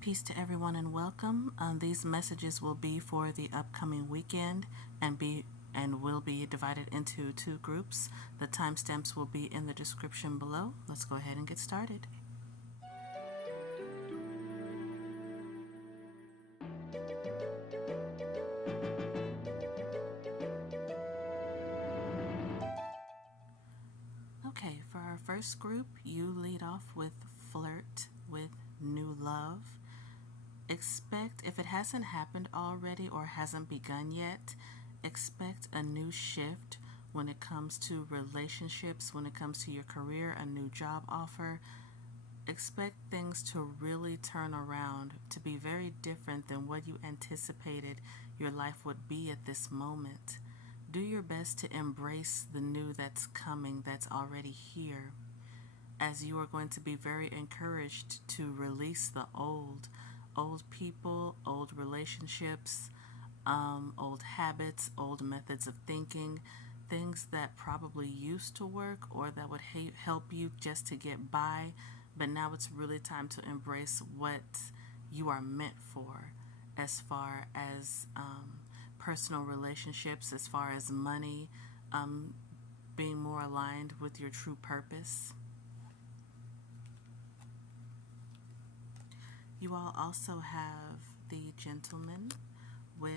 Peace to everyone and welcome. These messages will be for the upcoming weekend and will be divided into two groups. The timestamps will be in the description below. Let's go ahead and get started. Okay, for our first group, you lead off with flirt with new love. Expect, if it hasn't happened already or hasn't begun yet, expect a new shift when it comes to relationships, when it comes to your career, a new job offer. Expect things to really turn around, to be very different than what you anticipated your life would be at this moment. Do your best to embrace the new that's coming, that's already here, as you are going to be very encouraged to release the old people, old relationships, old habits, old methods of thinking, things that probably used to work or that would help you just to get by, but now it's really time to embrace what you are meant for as far as personal relationships, as far as money, being more aligned with your true purpose. You all also have the gentleman with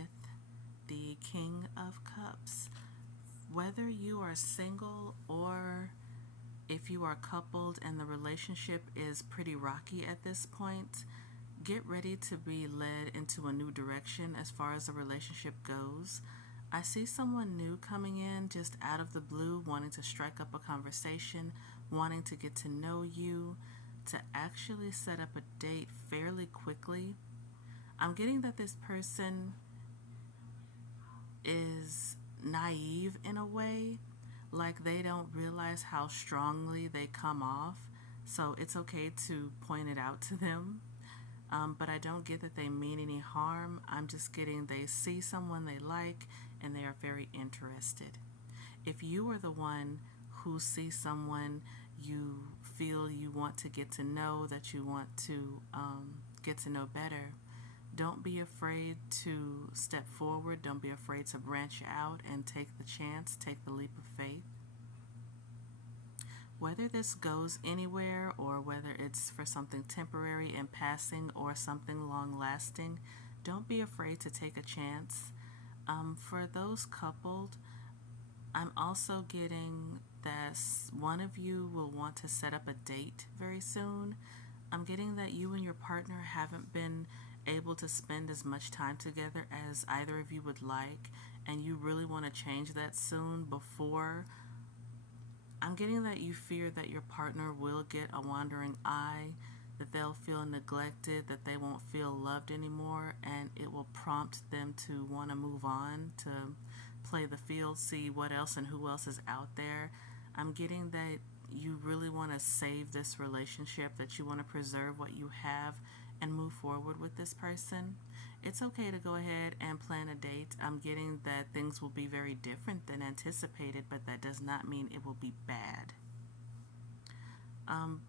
the King of Cups. Whether you are single or if you are coupled and the relationship is pretty rocky at this point, get ready to be led into a new direction as far as the relationship goes. I see someone new coming in just out of the blue, wanting to strike up a conversation, wanting to get to know you, to actually set up a date fairly quickly. I'm getting that this person is naive in a way, like they don't realize how strongly they come off, so it's okay to point it out to them. But I don't get that they mean any harm. I'm just getting they see someone they like and they are very interested. If you are the one who sees someone you feel you want to get to know, that you want to get to know better, don't be afraid to step forward. Don't be afraid to branch out and take the chance, take the leap of faith. Whether this goes anywhere or whether it's for something temporary and passing or something long lasting, don't be afraid to take a chance. For those coupled, I'm also getting that one of you will want to set up a date very soon. I'm getting that you and your partner haven't been able to spend as much time together as either of you would like, and you really want to change that soon before. I'm getting that you fear that your partner will get a wandering eye, that they'll feel neglected, that they won't feel loved anymore, and it will prompt them to want to move on, to play the field, see what else and who else is out there. I'm getting that you really want to save this relationship, that you want to preserve what you have and move forward with this person. It's okay to go ahead and plan a date. I'm getting that things will be very different than anticipated, but that does not mean it will be bad. Um,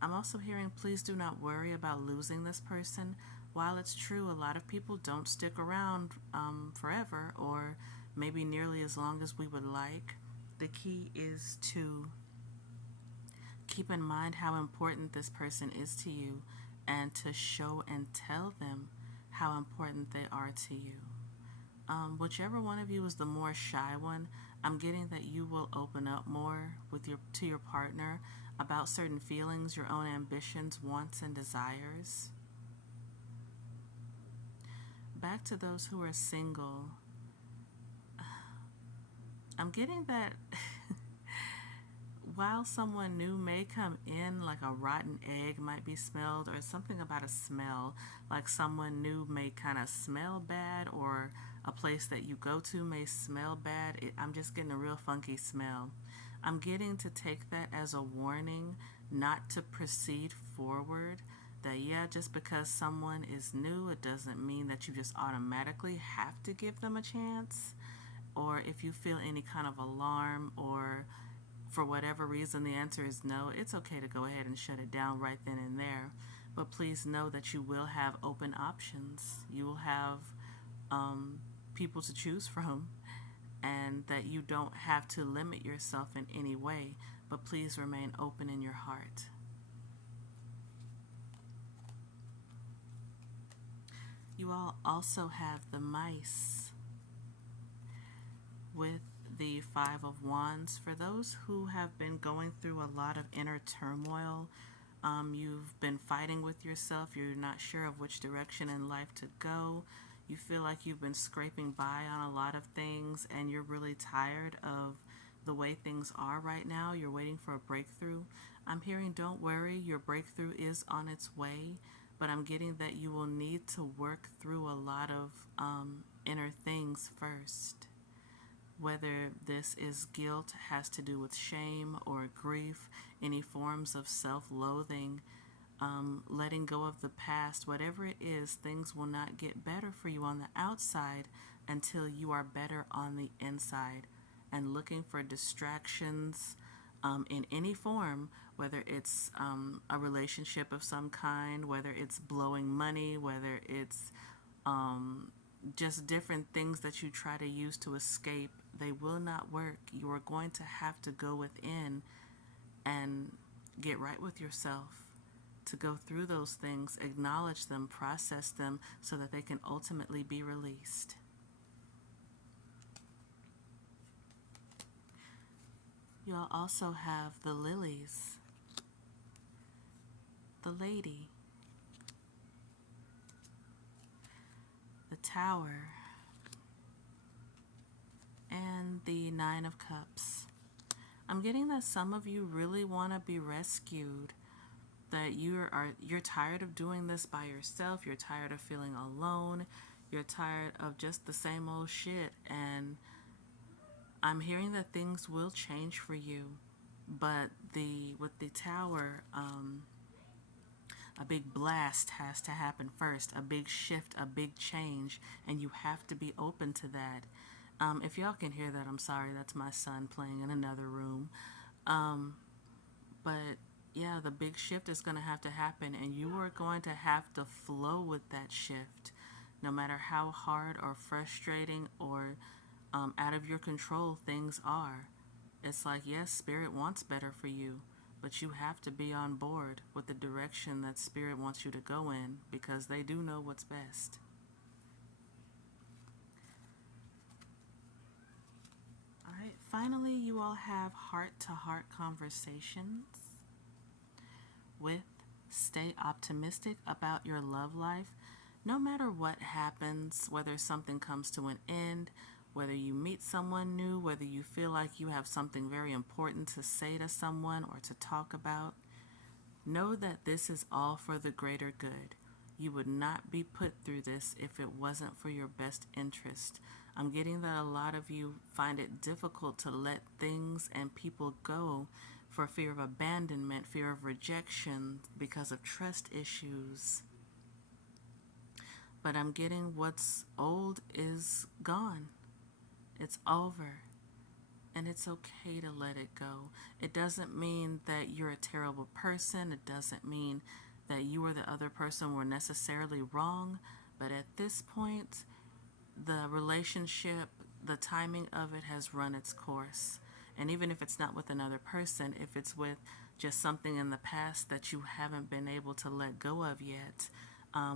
I'm also hearing please do not worry about losing this person. While it's true, a lot of people don't stick around forever or maybe nearly as long as we would like, the key is to keep in mind how important this person is to you and to show and tell them how important they are to you. Whichever one of you is the more shy one, I'm getting that you will open up more with to your partner about certain feelings, your own ambitions, wants, and desires. Back to those who are single, I'm getting that while someone new may come in, like a rotten egg might be smelled, or something about a smell, like someone new may kind of smell bad, or a place that you go to may smell bad. I'm just getting a real funky smell. I'm getting to take that as a warning not to proceed forward. That, yeah, just because someone is new, it doesn't mean that you just automatically have to give them a chance. Or if you feel any kind of alarm or for whatever reason the answer is no, it's okay to go ahead and shut it down right then and there. But please know that you will have open options. You will have um, people to choose from, and that you don't have to limit yourself in any way. But please remain open in your heart. You all also have the mice with the Five of Wands. For those who have been going through a lot of inner turmoil, you've been fighting with yourself, you're not sure of which direction in life to go, you feel like you've been scraping by on a lot of things, and you're really tired of the way things are right now. You're waiting for a breakthrough. I'm hearing, don't worry, your breakthrough is on its way, but I'm getting that you will need to work through a lot of inner things first. Whether this is guilt, has to do with shame or grief, any forms of self loathing, letting go of the past, whatever it is, things will not get better for you on the outside until you are better on the inside. And looking for distractions in any form, whether it's a relationship of some kind, whether it's blowing money, whether it's just different things that you try to use to escape, they will not work. You are going to have to go within and get right with yourself, to go through those things, acknowledge them, process them, so that they can ultimately be released. You'll also have the lilies, the lady, the tower, and the Nine of Cups. I'm getting that some of you really want to be rescued, that you're tired of doing this by yourself, you're tired of feeling alone, you're tired of just the same old shit, and I'm hearing that things will change for you. But with the tower, a big blast has to happen first, a big shift, a big change, and you have to be open to that. If y'all can hear that, I'm sorry, that's my son playing in another room. But yeah, the big shift is going to happen, and you are going to have to flow with that shift, no matter how hard or frustrating or out of your control things are. It's like, yes, Spirit wants better for you, but you have to be on board with the direction that Spirit wants you to go in, because they do know what's best. All right, finally, you all have heart-to-heart conversations with stay optimistic about your love life. No matter what happens, whether something comes to an end, whether you meet someone new, whether you feel like you have something very important to say to someone or to talk about, know that this is all for the greater good. You would not be put through this if it wasn't for your best interest. I'm getting that a lot of you find it difficult to let things and people go for fear of abandonment, fear of rejection, because of trust issues. But I'm getting what's old is gone. It's over. And it's okay to let it go. It doesn't mean that you're a terrible person. It doesn't mean that you or the other person were necessarily wrong. But at this point, the relationship, the timing of it has run its course. And even if it's not with another person, if it's with just something in the past that you haven't been able to let go of yet,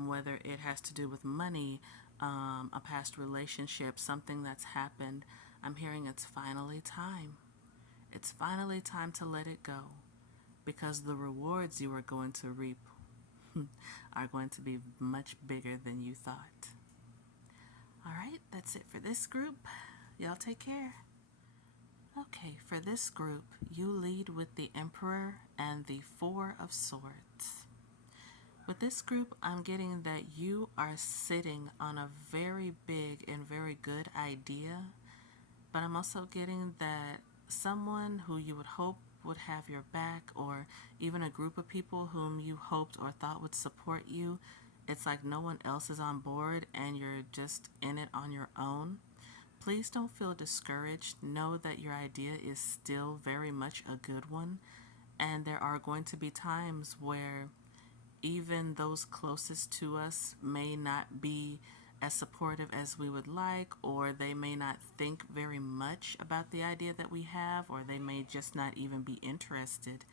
whether it has to do with money, a past relationship, something that's happened, I'm hearing it's finally time. It's finally time to let it go, because the rewards you are going to reap are going to be much bigger than you thought. All right, that's it for this group. Y'all take care. Okay, for this group, you lead with the Emperor and the Four of Swords. With this group, I'm getting that you are sitting on a very big and very good idea, but I'm also getting that someone who you would hope would have your back, or even a group of people whom you hoped or thought would support you, it's like no one else is on board and you're just in it on your own. Please don't feel discouraged. Know that your idea is still very much a good one, and there are going to be times where even those closest to us may not be as supportive as we would like, or they may not think very much about the idea that we have, or they may just not even be interested.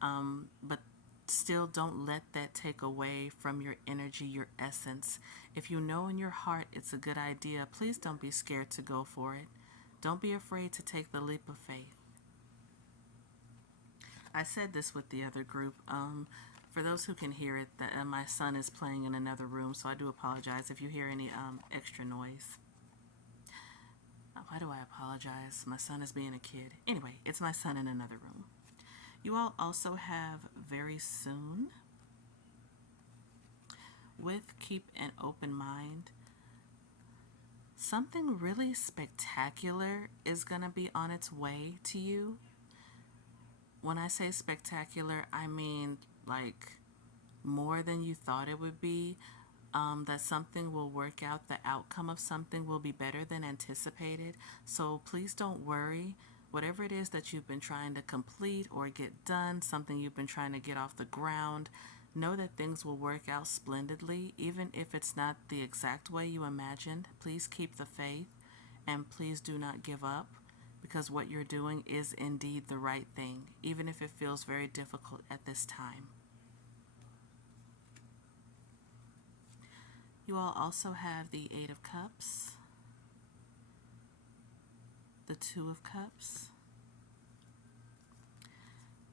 But still, don't let that take away from your energy, your essence. If you know in your heart it's a good idea, please don't be scared to go for it. Don't be afraid to take the leap of faith. I said this with the other group. For those who can hear it, that my son is playing in another room, so I do apologize if you hear any extra noise. Why do I apologize? My son is being a kid. Anyway, it's my son in another room. You all also have very soon, with keep an open mind, something really spectacular is going to be on its way to you. When I say spectacular, I mean like more than you thought it would be. That something will work out, the outcome of something will be better than anticipated. So please don't worry. Whatever it is that you've been trying to complete or get done, something you've been trying to get off the ground, know that things will work out splendidly, even if it's not the exact way you imagined. Please keep the faith and please do not give up, because what you're doing is indeed the right thing, even if it feels very difficult at this time. You all also have the Eight of Cups, the Two of Cups,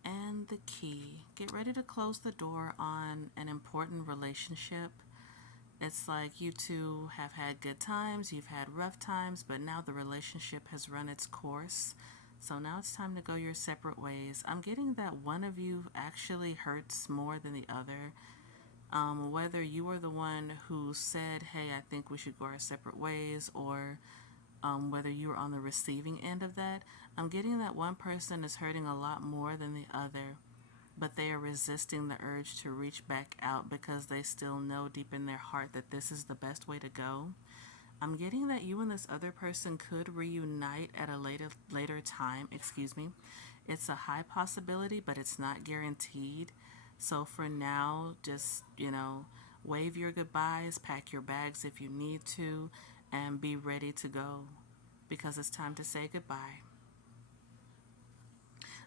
and the Key. Get ready to close the door on an important relationship. It's like you two have had good times, you've had rough times, but now the relationship has run its course. So now it's time to go your separate ways. I'm getting that one of you actually hurts more than the other. Whether you were the one who said, hey, I think we should go our separate ways, or whether you were on the receiving end of that, I'm getting that one person is hurting a lot more than the other, but they are resisting the urge to reach back out because they still know deep in their heart that this is the best way to go. I'm getting that you and this other person could reunite at a later time, It's a high possibility, but it's not guaranteed. So for now, just, wave your goodbyes, pack your bags if you need to, and be ready to go because it's time to say goodbye.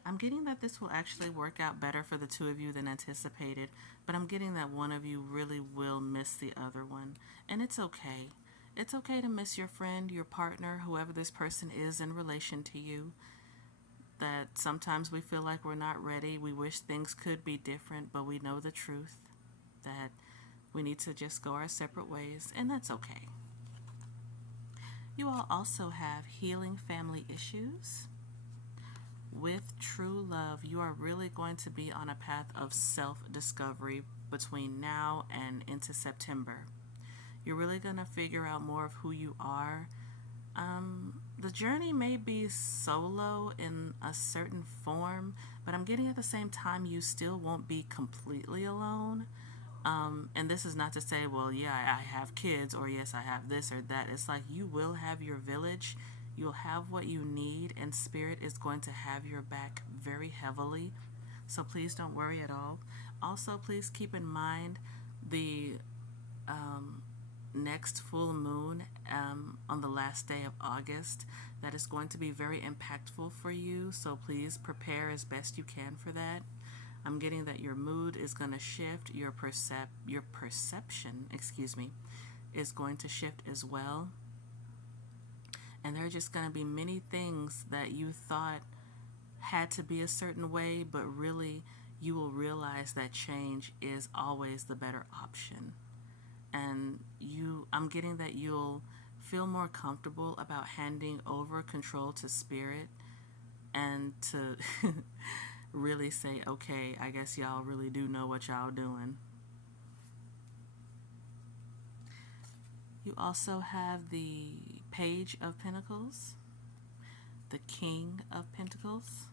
I'm getting that this will actually work out better for the two of you than anticipated, but I'm getting that one of you really will miss the other one, and it's okay. It's okay to miss your friend, your partner, whoever this person is in relation to you. That sometimes we feel like we're not ready. We wish things could be different, but we know the truth that we need to just go our separate ways, and that's okay. You all also have healing family issues. With true love, you are really going to be on a path of self-discovery between now and into September. You're really going to figure out more of who you are. The journey may be solo in a certain form, but I'm getting at the same time you still won't be completely alone. And this is not to say, well, yeah, I have kids, or yes, I have this or that. It's like you will have your village, you'll have what you need, and Spirit is going to have your back very heavily. So please don't worry at all. Also, please keep in mind the next full moon on the last day of August. That is going to be very impactful for you, so please prepare as best you can for that. I'm getting that your mood is going to shift, your perception, is going to shift as well. And there are just going to be many things that you thought had to be a certain way, but really you will realize that change is always the better option. And I'm getting that you'll feel more comfortable about handing over control to Spirit and to really say, okay, I guess y'all really do know what y'all doing. You also have the Page of Pentacles, the King of Pentacles,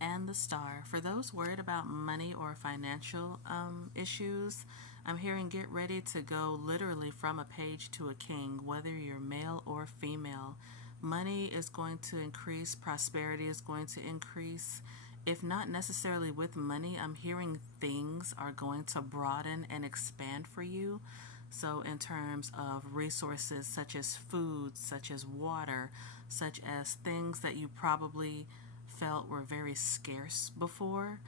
and the Star. For those worried about money or financial issues, I'm hearing get ready to go literally from a page to a king, whether you're male or female. Money is going to increase, prosperity is going to increase, If not necessarily with money, I'm hearing things are going to broaden and expand for you. So, in terms of resources such as food, such as water, such as things that you probably felt were very scarce before,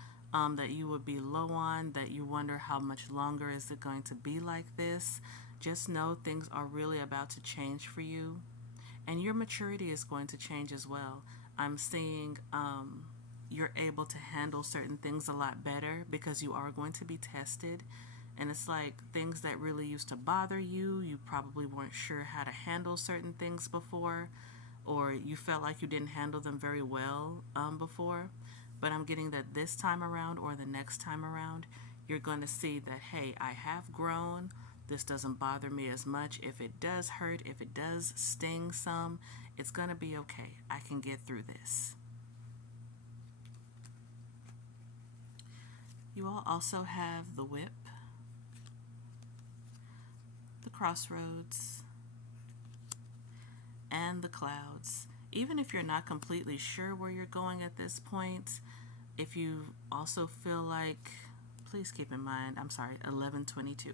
that you would be low on, that you wonder how much longer is it going to be like this, just know things are really about to change for you. And your maturity is going to change as well. I'm seeing you're able to handle certain things a lot better because you are going to be tested. And it's like things that really used to bother you, you probably weren't sure how to handle certain things before, or you felt like you didn't handle them very well before. But I'm getting that this time around or the next time around, you're going to see that, hey, I have grown. This doesn't bother me as much. If it does hurt, if it does sting some, it's going to be okay. I can get through this. You all also have the whip, the crossroads, and the clouds. Even if you're not completely sure where you're going at this point, if you also feel like, please keep in mind, I'm sorry, 1122.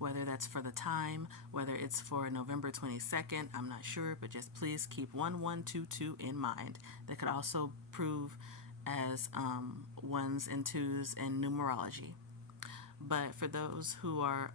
Whether that's for the time, whether it's for November 22nd, I'm not sure, but just please keep 1122 in mind. That could also prove as ones and twos in numerology. But for those who are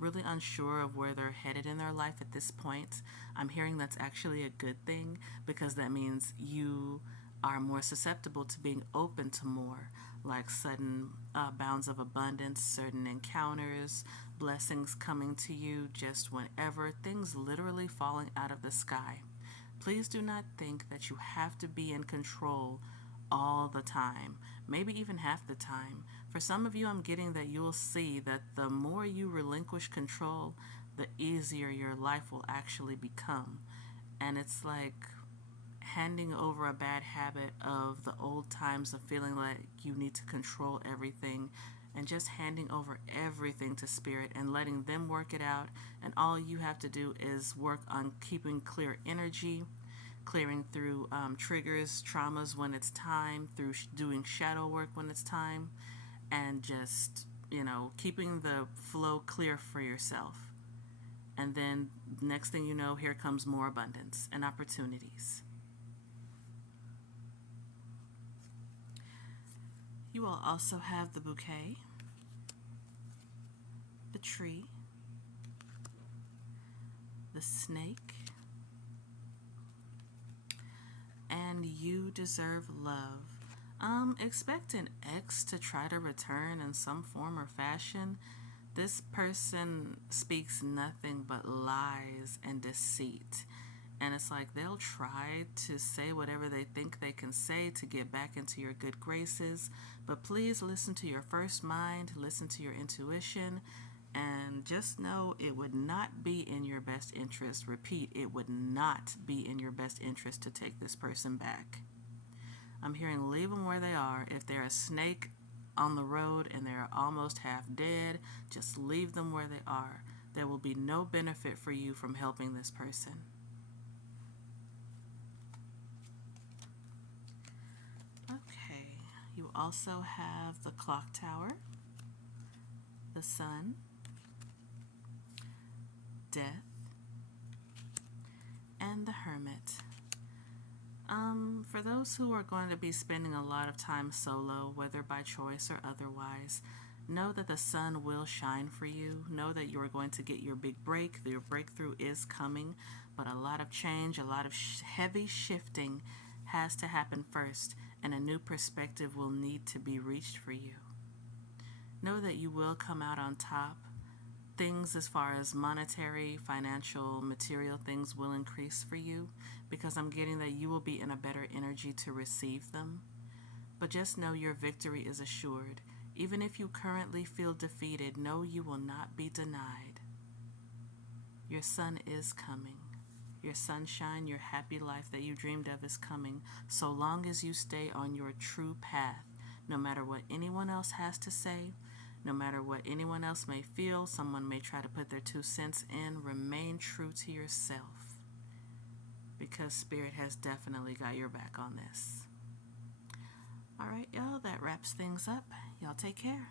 really unsure of where they're headed in their life at this point, I'm hearing that's actually a good thing because that means you are more susceptible to being open to more, like sudden bounds of abundance, certain encounters, blessings coming to you just whenever, things literally falling out of the sky. Please do not think that you have to be in control all the time, maybe even half the time. For some of you, I'm getting that you'll see that the more you relinquish control, the easier your life will actually become. And it's like handing over a bad habit of the old times of feeling like you need to control everything and just handing over everything to spirit and letting them work it out. And all you have to do is work on keeping clear energy, clearing through triggers, traumas when it's time, through doing shadow work when it's time, and just, keeping the flow clear for yourself. And then next thing you know, here comes more abundance and opportunities. You will also have the bouquet, the tree, the snake, and you deserve love. Expect an ex to try to return in some form or fashion. This person speaks nothing but lies and deceit. And it's like they'll try to say whatever they think they can say to get back into your good graces. But please listen to your first mind, listen to your intuition, and just know it would not be in your best interest. Repeat, it would not be in your best interest to take this person back. I'm hearing leave them where they are. If they're a snake on the road and they're almost half dead, just leave them where they are. There will be no benefit for you from helping this person. Okay, you also have the clock tower, the sun, death, and the hermit. For those who are going to be spending a lot of time solo, whether by choice or otherwise, know that the sun will shine for you. Know that you are going to get your big break. Your breakthrough is coming, but a lot of change, a lot of heavy shifting has to happen first, and a new perspective will need to be reached for you. Know that you will come out on top. Things as far as monetary, financial, material things will increase for you because I'm getting that you will be in a better energy to receive them. But just know your victory is assured. Even if you currently feel defeated, know you will not be denied. Your sun is coming. Your sunshine, your happy life that you dreamed of is coming, so long as you stay on your true path, no matter what anyone else has to say. No matter what anyone else may feel, someone may try to put their 2 cents in, remain true to yourself. Because Spirit has definitely got your back on this. All right, y'all, that wraps things up. Y'all take care.